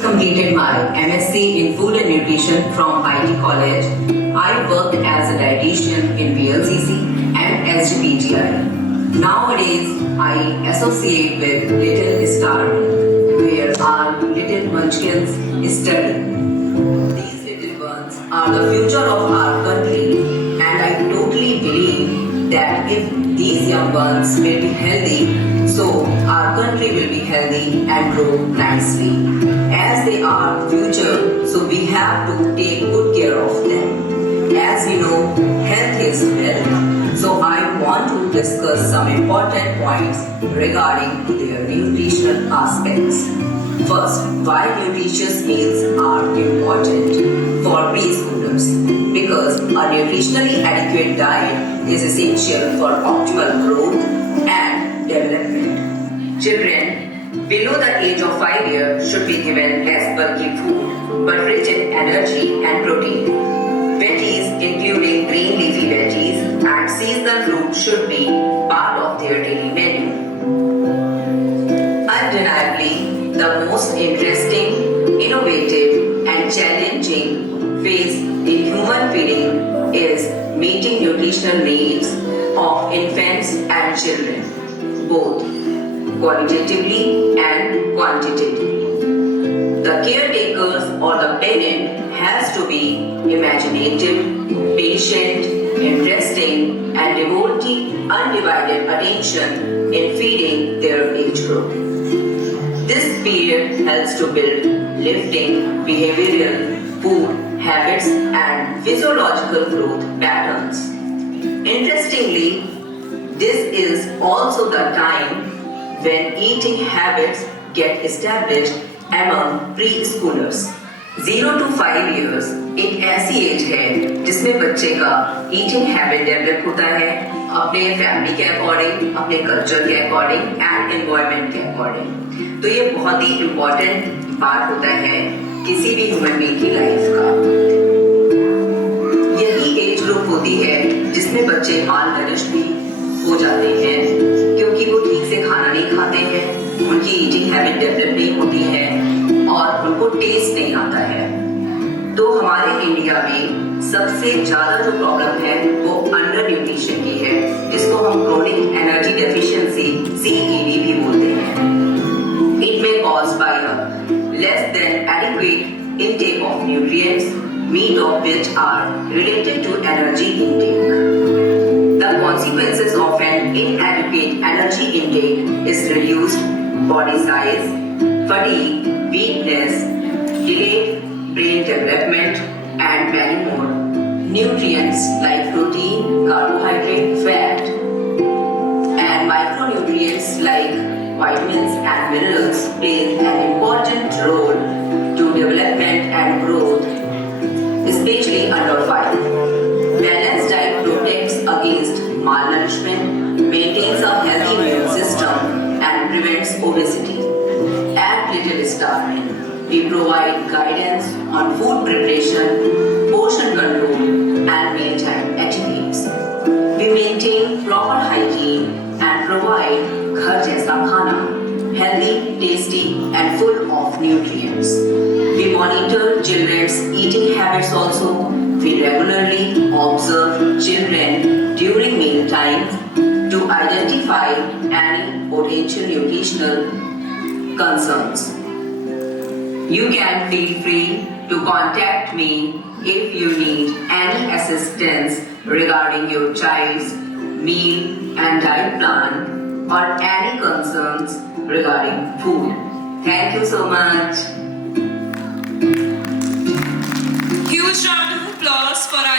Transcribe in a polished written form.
Completed my MSc in Food and Nutrition from IT College. I work as a dietitian in VLCC and SGPGI. Nowadays, I associate with Little Star, where our little munchkins study. These little ones are the future of our country, and I totally believe that if these young ones will be healthy, so our country will be healthy and grow nicely. As they are future, so we have to take good care of them. As you know, health is wealth. So I want to discuss some important points regarding their nutritional aspects. First, why nutritious meals are important for preschoolers? Because a nutritionally adequate diet is essential for optimal growth and development. Children below the age of 5 years should be given less bulky food but rich in energy and protein. Veggies, including green leafy veggies and seasonal fruit, should be part of their daily menu. Undeniably, the most interesting, innovative, and challenging phase in human feeding is meeting nutritional needs of infants and children, both qualitatively and quantitatively. The caretakers or the parent has to be imaginative, patient, interesting, and devote undivided attention in feeding their age group. This period helps to build lifting, behavioral, food habits, and physiological growth patterns. Interestingly, this is also the time when eating habits get established among preschoolers. 0 to 5 years एक ऐसी as है जिसमें बच्चे का eating habit develop होता है अपने family के अकॉर्डिंग, अपने कल्चर के अकॉर्डिंग एंड एनवायरनमेंट के अकॉर्डिंग। तो ये बहुत ही इम्पोर्टेंट बात होता है किसी भी ह्यूमन बीइंग की लाइफ का। यही एज ग्रुप होती है जिसमें बच्चे माल नरिश्ड भी हो जाते हैं क्योंकि वो ठीक से खाना नहीं खाते हैं, उनकी ईटिंग हैबिट डेवलप नहीं होती है और उनको टेस्ट नहीं आता है। तो हमारे इंडिया में सबसे ज्यादा जो प्रॉब्लम है वो अंडर न्यूट्रिशन की है, जिसको हम क्रोनिक एनर्जी डेफिशिएंसी CED भी बोलते हैं। It may caused by a less than adequate intake of nutrients, many of which are related to energy intake. The consequences of an inadequate energy intake is reduced body size, fatigue, weakness, delayed brain development, and many more. Nutrients like protein, carbohydrate, fat, and micronutrients like vitamins and minerals play an important role to development and growth, especially under 5. Balanced diet protects against malnourishment, maintains a healthy immune system, and prevents obesity. At Little Star, we provide guidance on food preparation, portion control, and mealtime etiquettes. We maintain proper hygiene and provide घर जैसा खाना, healthy, tasty, and full of nutrients. We monitor children's eating habits also. We regularly observe children during meal time to identify any potential nutritional concerns. You can feel free to contact me if you need any assistance regarding your child's meal and diet plan or any concerns regarding food. Thank you so much. Huge round of applause for our